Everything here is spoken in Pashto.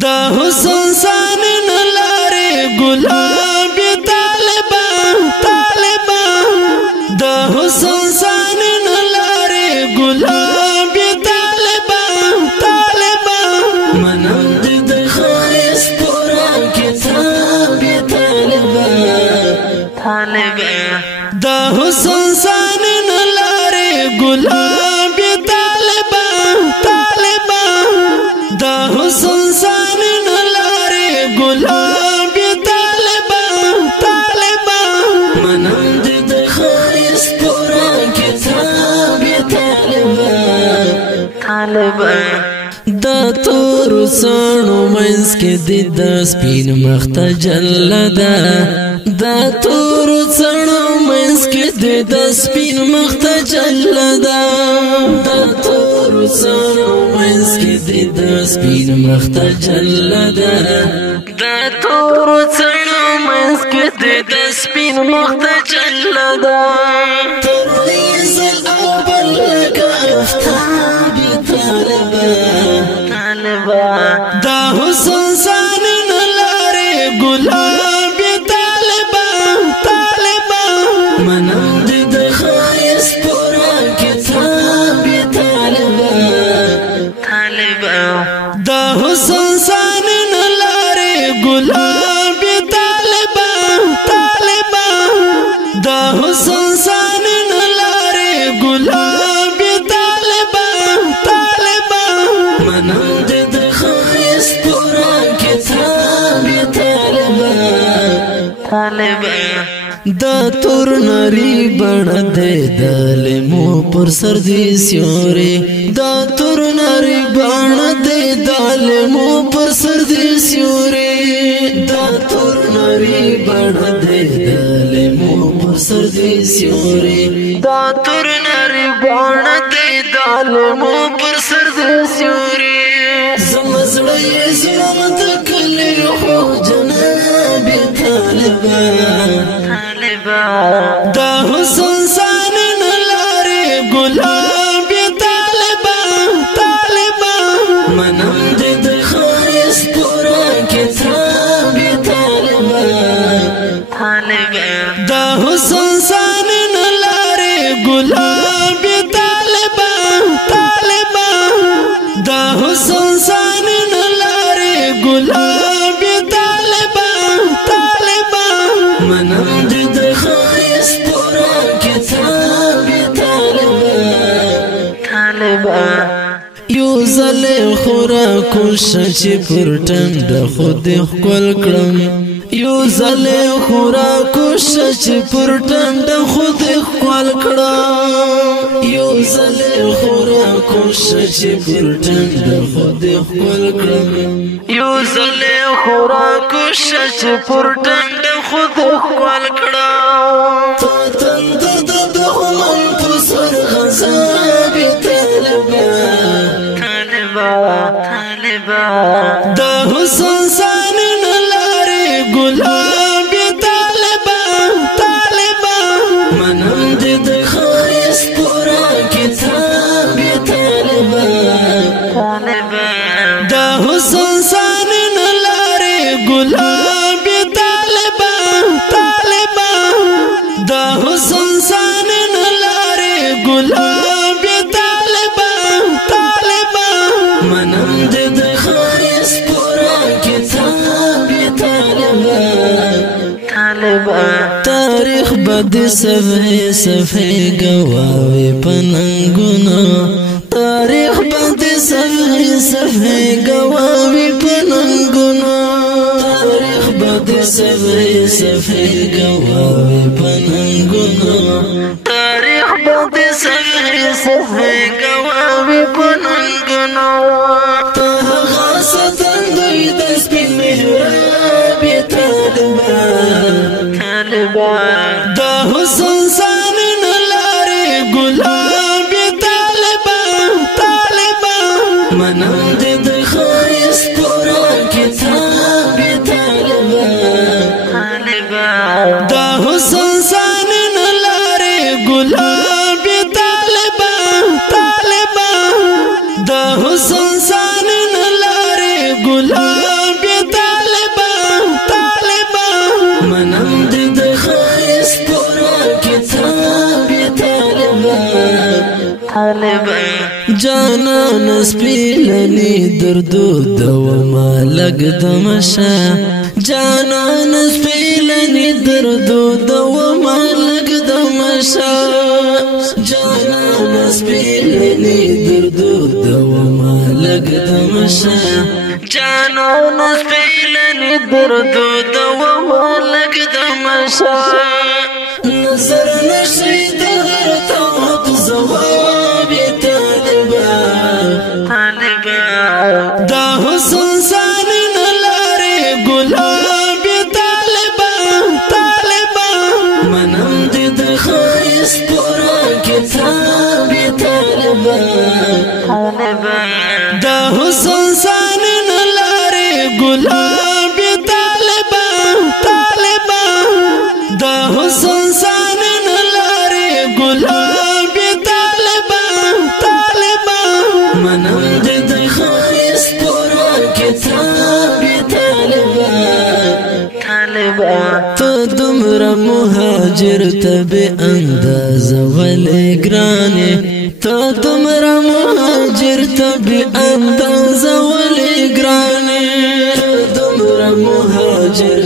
دا حسن سانی نلارے گلاب طالبان طالبان دا حسن سانی نلارے گلاب طالبان طالبان منند د خایس پورا کتاب طالبان طالبان دا حسن سانی نلارے گلاب طالبان طالبان دا حسن سانی نلارے گلاب طالبان طالبان منند د خایس پورا کتاب طالبان طالبان دا تور سانو منس کے دی دا سپین مختا جلدا دا تور سانو منس کے دی دا سپین مختا جلدا دا تور سانو منس کے دی دا سپین مختا جلدا دا تور سانو منس کے دی دا سپین مختا جلدا ترلیز الاول لکا افتاب طالبان دا حسن سانی نلارے گلاب طالبان طالبان منند د خایس پورا کتاب طالبان طالبان دا حسن سانی نلارے گلاب طالبان طالبان دا حسن سانی نلارے گلاب طالبان طالبان منند د خایس پورا کتاب طالبان طالبان دا تور ناری بڑا دے دالمو پر سردی سیورے دا تور ناری بڑا دے دالمو پر سردی سیورے دا تور ناری بڑا دے دالمو پر سردی سیورے دا تور ناری بڑا دے دالمو پر سردی سیورے زمزڑی زمد کلی خو جناب طالبان دا حسن سانی نلارے گلاب طالبان طالبان منند د خایس پورا کتاب طالبان طالبان دا حسن سانی نلارے گلاب طالبان طالبان دا حسن سانی نلارے گلاب طالبان طالبان منند د خایس پورا کتاب طالبان طالبان یو زل خورا کوشش چې پر ټنډ خود خپل کړم یو زل خورا کوشش چې پر ټنډ خود خپل کړم یو زل خورا کوشش چې پر ټنډ خود خپل کړم یو زل خورا کوشش چې پر ټنډ خود خپل کړم تا تند د دښمن په سر غضب طالبان طالبان دا حسن سانی نلارے گلاب طالبان طالبان منند د خایس پورا کتاب طالبان طالبان دا حسن سانی نلارے گلاب طالبان طالبان دا حسن سانی نلارے گلاب طالبان طالبان منند د خایس پورا کتاب طالبان طالبان تاریخ بد صفحے صفحے گواوے پننگنا تاریخ بد صفحے صفحے گواوے پننگنا تاریخ بد صفحے صفحے گواوے پننگنا تاریخ بد صفحے صفحے گواوے پننگنا هغه ستندوی د سپین محراب طالبان طالبان دا حسن سانی نلارے گلاب طالبان طالبان منند د خایس پورا کتاب طالبان طالبان دا حسن سانی نلارے ګلاب طالبا منم د خایس پورا کتاب طالبا جانان سپیلنی دردو دوما لگ دمشا جانان سپیلنی دردو دوما لگ دمشا جانان سپیلنی دردو دوما لگ دمشا جانان سپیلنی دردو دوما لگ دمشا نظر نشي درتوت زواب طالبا دا حسن سانی نلارے گلاب طالبا منم د خایس پورا کتاب طالبا دا حسن سانی نلارے گلاب طالبا دا حسن سانی نلارے گلاب طالبا منم د خایس پورا کتاب طالبا تو دمر مهاجر تبی انداز ولی گرانی تو دمر مهاجر تبی انداز ولی گرانی دمر مهاجر